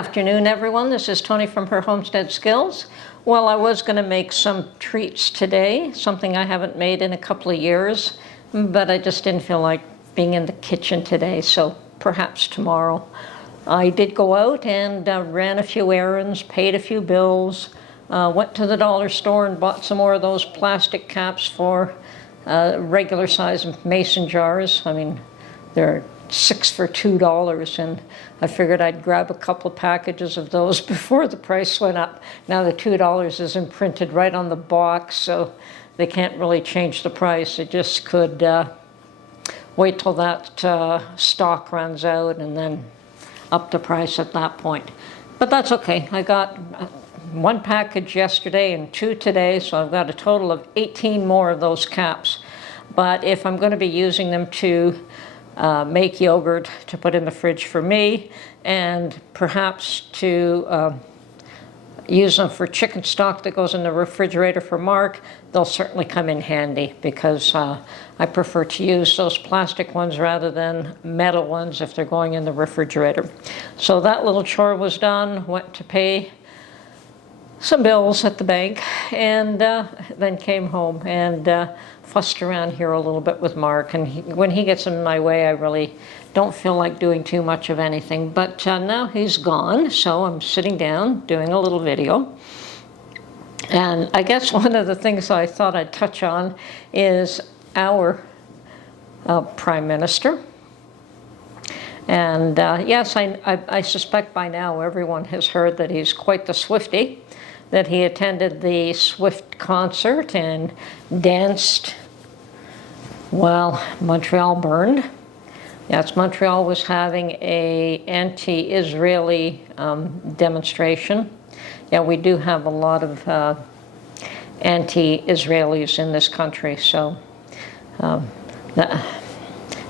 afternoon, everyone. This is Tony from Her Homestead Skills. Well, I was going to make some treats today, something I haven't made in a couple of years, but I just didn't feel like being in the kitchen today, so perhaps tomorrow. I did go out and ran a few errands, paid a few bills, went to the dollar store and bought some more of those plastic caps for regular size mason jars. I mean, they're 6 for $2, and I figured I'd grab a couple packages of those before the price went up. Now the $2 is imprinted right on the box, so they can't really change the price. It just could wait till that stock runs out and then up the price at that point. But that's okay. I got one package yesterday and 2 today, so I've got a total of 18 more of those caps. But if I'm going to be using them to make yogurt to put in the fridge for me, and perhaps to use them for chicken stock that goes in the refrigerator for Mark, they'll certainly come in handy, because I prefer to use those plastic ones rather than metal ones if they're going in the refrigerator. So that little chore was done. Went to pay some bills at the bank, and then came home and fussed around here a little bit with Mark. And when he gets in my way, I really don't feel like doing too much of anything. But now he's gone, so I'm sitting down doing a little video. And I guess one of the things I thought I'd touch on is our Prime Minister. And yes, I suspect by now everyone has heard that he's quite the Swiftie, that he attended the Swift concert and danced while Montreal burned. Yes, Montreal was having a anti-Israeli demonstration. Yeah, we do have a lot of anti-Israelis in this country, so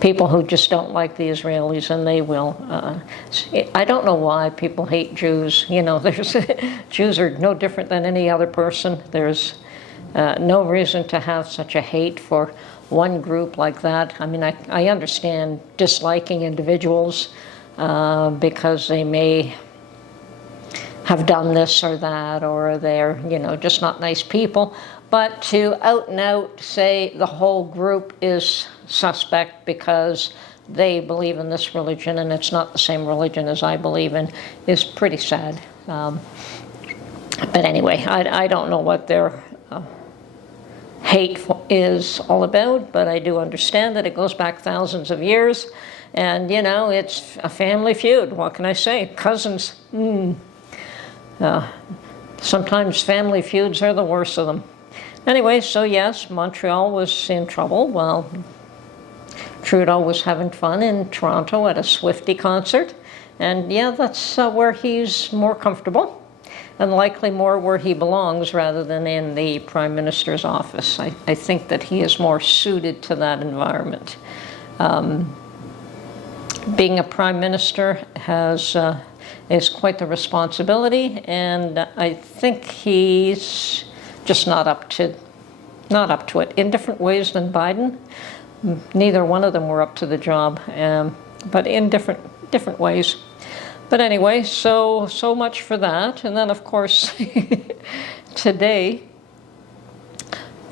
people who just don't like the Israelis, and they will. I don't know why people hate Jews. You know, Jews are no different than any other person. There's no reason to have such a hate for one group like that. I mean, I understand disliking individuals because they may have done this or that, or they're, you know, just not nice people. But to out and out say the whole group is suspect because they believe in this religion and it's not the same religion as I believe in is pretty sad. But anyway, I don't know what their hate is all about, but I do understand that it goes back thousands of years, and you know, it's a family feud. What can I say? Cousins. Sometimes family feuds are the worst of them. Anyway, so yes, Montreal was in trouble while Trudeau was having fun in Toronto at a Swiftie concert. And yeah, that's where he's more comfortable, and likely more where he belongs rather than in the Prime Minister's office. I think that he is more suited to that environment. Being a Prime Minister is quite the responsibility, and I think he's just not up to it in different ways than Biden. Neither one of them were up to the job, but in different ways. But anyway, so much for that. And then, of course, today,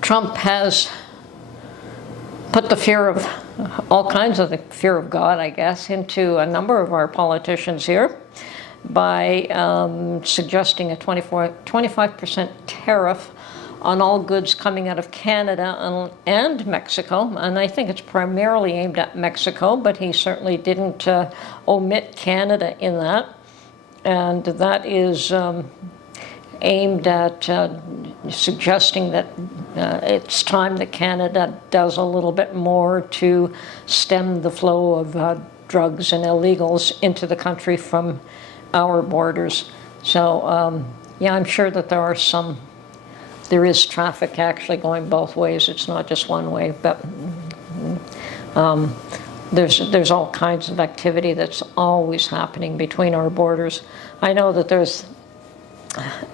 Trump has put the fear of, all kinds of the fear of God, I guess, into a number of our politicians here by suggesting a 25% tariff on all goods coming out of Canada and Mexico. And I think it's primarily aimed at Mexico, but he certainly didn't omit Canada in that. And that is aimed at suggesting that it's time that Canada does a little bit more to stem the flow of drugs and illegals into the country from our borders. So yeah, I'm sure that there is traffic actually going both ways. It's not just one way, but there's all kinds of activity that's always happening between our borders. I know that there's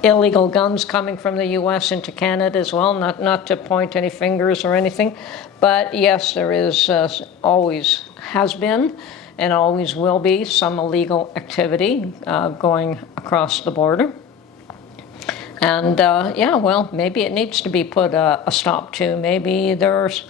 illegal guns coming from the U.S. into Canada as well, not to point any fingers or anything, but yes, there is always has been, and always will be some illegal activity going across the border. And yeah, well, maybe it needs to be put a stop to. Maybe there's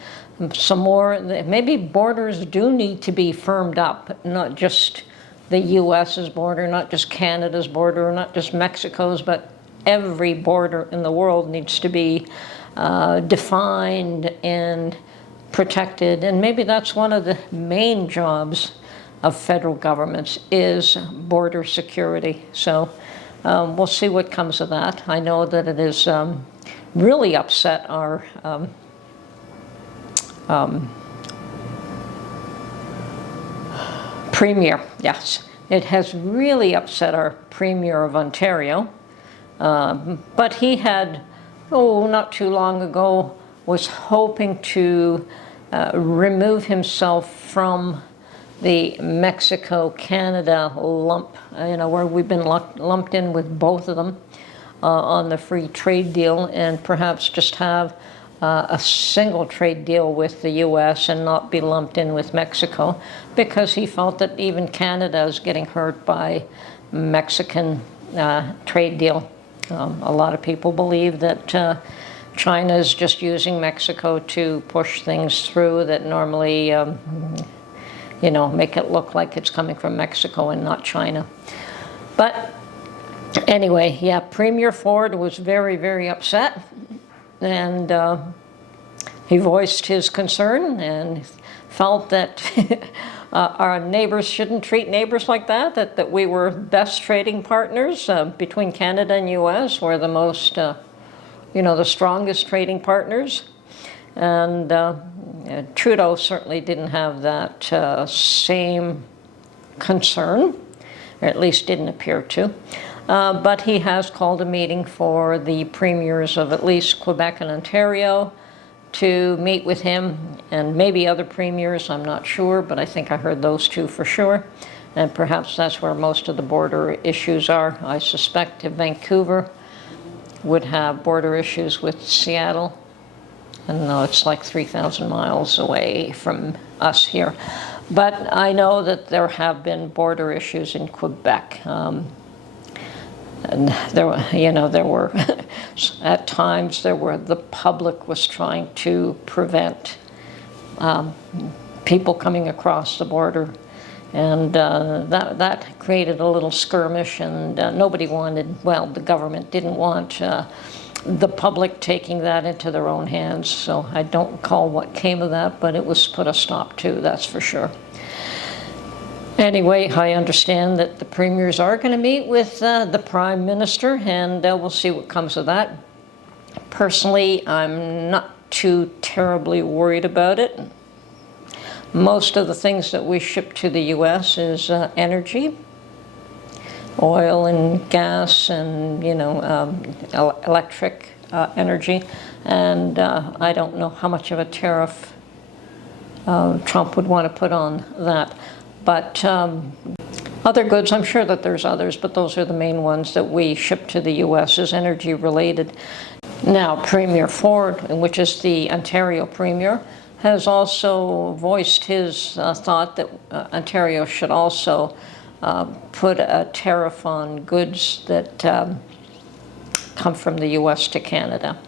some more, maybe borders do need to be firmed up, not just the U.S.'s border, not just Canada's border, not just Mexico's, but every border in the world needs to be defined and protected. And maybe that's one of the main jobs of federal governments, is border security. So we'll see what comes of that. I know that it has really upset our Premier. Yes, it has really upset our Premier of Ontario. But he had, not too long ago, was hoping to remove himself from the Mexico-Canada lump, where we've been lumped in with both of them on the free trade deal, and perhaps just have a single trade deal with the U.S. and not be lumped in with Mexico, because he felt that even Canada is getting hurt by Mexican trade deal. A lot of people believe that China is just using Mexico to push things through that normally make it look like it's coming from Mexico and not China. But anyway, yeah, Premier Ford was very, very upset, and he voiced his concern and felt that our neighbors shouldn't treat neighbors like that, that we were best trading partners between Canada and U.S. We're the most, the strongest trading partners. And Trudeau certainly didn't have that same concern, or at least didn't appear to. But he has called a meeting for the premiers of at least Quebec and Ontario to meet with him, and maybe other premiers, I'm not sure, but I think I heard those two for sure. And perhaps that's where most of the border issues are. I suspect if Vancouver would have border issues with Seattle. I don't know, it's like 3,000 miles away from us here. But I know that there have been border issues in Quebec. And there were at times the public was trying to prevent people coming across the border, and that created a little skirmish, and nobody wanted, the government didn't want the public taking that into their own hands. So I don't recall what came of that, but it was put a stop to, that's for sure. Anyway, I understand that the premiers are going to meet with the Prime Minister, and we'll see what comes of that. Personally, I'm not too terribly worried about it. Most of the things that we ship to the U.S. is energy, oil and gas, and electric energy, and I don't know how much of a tariff Trump would want to put on that. But other goods, I'm sure that there's others, but those are the main ones that we ship to the U.S. is energy related. Now, Premier Ford, which is the Ontario Premier, has also voiced his thought that Ontario should also put a tariff on goods that come from the U.S. to Canada.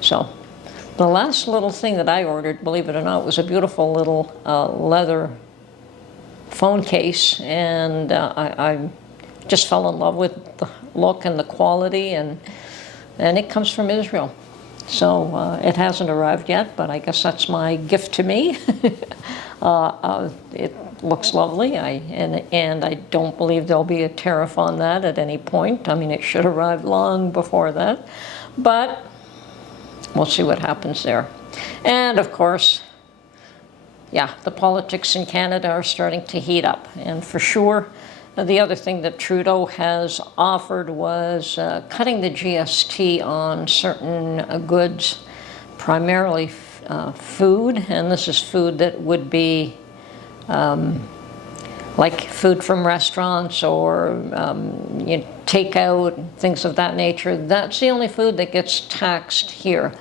So the last little thing that I ordered, believe it or not, was a beautiful little leather phone case, and I just fell in love with the look and the quality, and it comes from Israel. So it hasn't arrived yet, but I guess that's my gift to me. It looks lovely, and I don't believe there'll be a tariff on that at any point. I mean, it should arrive long before that, but we'll see what happens there. And of course, yeah, the politics in Canada are starting to heat up, and for sure, the other thing that Trudeau has offered was cutting the GST on certain goods, primarily food, and this is food that would be like food from restaurants or takeout, things of that nature. That's the only food that gets taxed here.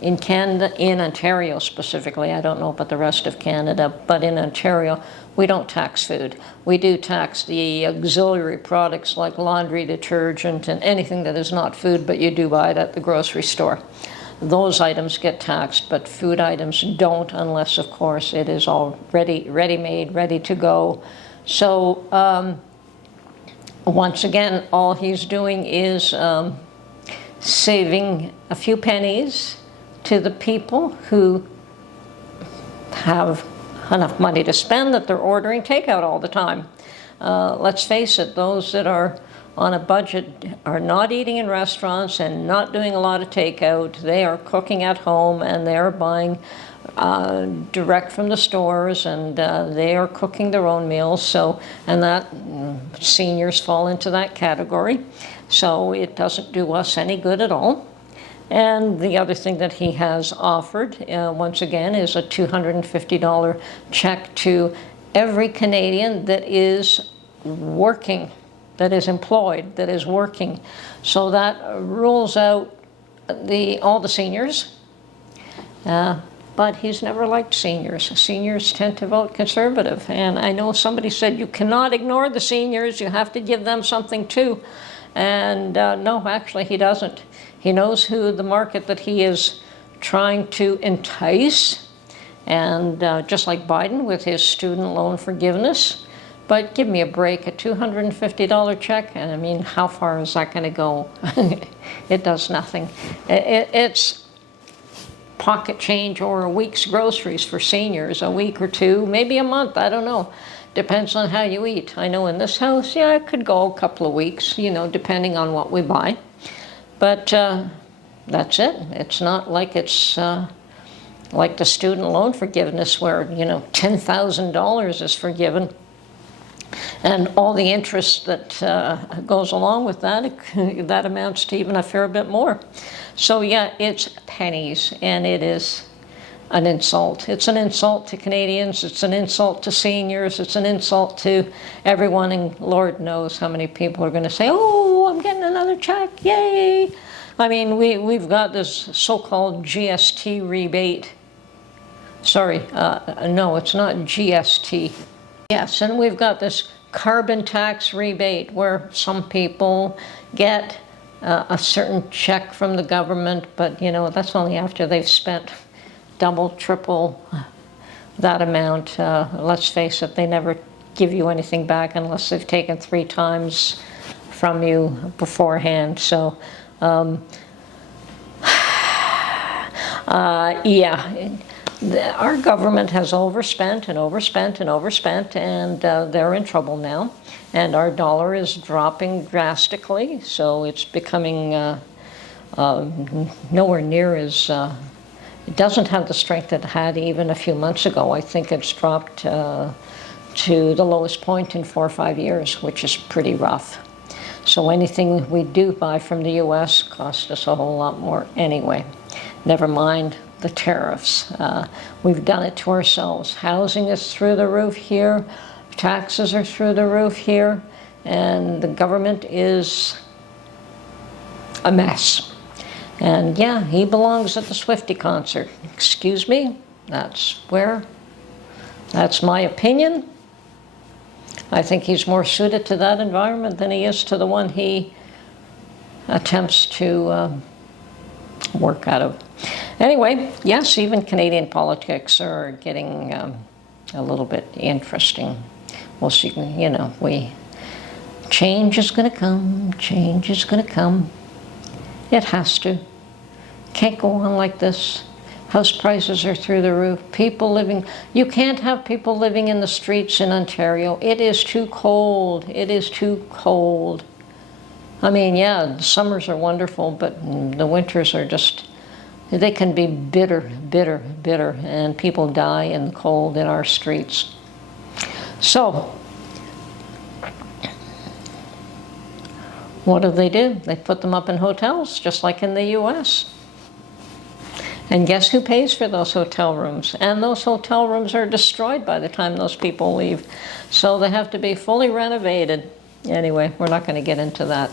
In Canada, in Ontario specifically, I don't know about the rest of Canada, but in Ontario, We don't tax food. We do tax the auxiliary products like laundry detergent and anything that is not food, but you do buy it at the grocery store. Those items get taxed, but food items don't, unless, of course, it is all ready-made, ready to go. So once again, all he's doing is saving a few pennies to the people who have enough money to spend that they're ordering takeout all the time. Let's face it, those that are on a budget are not eating in restaurants and not doing a lot of takeout. They are cooking at home, and they're buying direct from the stores, and they are cooking their own meals. So, and that seniors fall into that category. So it doesn't do us any good at all. And the other thing that he has offered, once again, is a $250 check to every Canadian that is working, that is employed, that is working. So that rules out all the seniors. But he's never liked seniors. Seniors tend to vote Conservative. And I know somebody said you cannot ignore the seniors, you have to give them something too. And no, actually he doesn't. He knows who the market that he is trying to entice, and just like Biden with his student loan forgiveness. But give me a break, a $250 check, and I mean, how far is that going to go? It does nothing. It's pocket change or a week's groceries for seniors, a week or two, maybe a month, I don't know. Depends on how you eat. I know in this house, yeah, it could go a couple of weeks, you know, depending on what we buy. But that's it. It's not like it's like the student loan forgiveness where, you know, $10,000 is forgiven. And all the interest that goes along with that, that amounts to even a fair bit more. So yeah, it's pennies, and it is an insult. It's an insult to Canadians, it's an insult to seniors, it's an insult to everyone, and Lord knows how many people are going to say, oh, I'm getting another check, yay! I mean, we've got this so-called GST rebate. Sorry, no, it's not GST. Yes, and we've got this carbon tax rebate where some people get a certain check from the government, but, you know, that's only after they've spent double, triple that amount. Let's face it, they never give you anything back unless they've taken 3 times from you beforehand. So, yeah, our government has overspent and overspent and overspent, and they're in trouble now. And our dollar is dropping drastically, so it's becoming nowhere near as... It doesn't have the strength it had even a few months ago. I think it's dropped to the lowest point in 4 or 5 years, which is pretty rough. So anything we do buy from the U.S. costs us a whole lot more anyway. Never mind the tariffs. We've done it to ourselves. Housing is through the roof here. Taxes are through the roof here. And the government is a mess. And yeah, he belongs at the Swiftie concert. Excuse me, that's my opinion. I think he's more suited to that environment than he is to the one he attempts to work out of. Anyway, yes, even Canadian politics are getting a little bit interesting. We'll see, you know, change is going to come, change is going to come. It has to. Can't go on like this. House prices are through the roof. People living, you can't have people living in the streets in Ontario. It is too cold. It is too cold. I mean, yeah, the summers are wonderful, but the winters are just, they can be bitter, bitter, bitter, and people die in the cold in our streets. So, what do? They put them up in hotels, just like in the U.S. And guess who pays for those hotel rooms? And those hotel rooms are destroyed by the time those people leave. So they have to be fully renovated. Anyway, we're not going to get into that.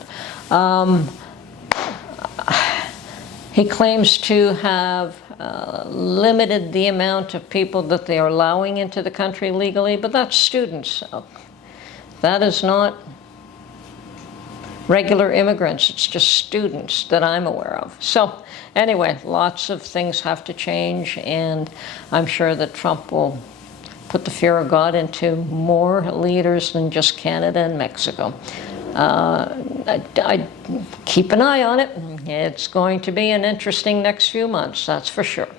He claims to have limited the amount of people that they are allowing into the country legally, but that's students. So that is not regular immigrants, it's just students that I'm aware of. So anyway, lots of things have to change, and I'm sure that Trump will put the fear of God into more leaders than just Canada and Mexico. I keep an eye on it. It's going to be an interesting next few months, that's for sure.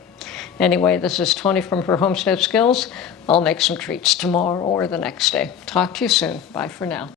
Anyway, this is Tony from Her Homestead Skills. I'll make some treats tomorrow or the next day. Talk to you soon. Bye for now.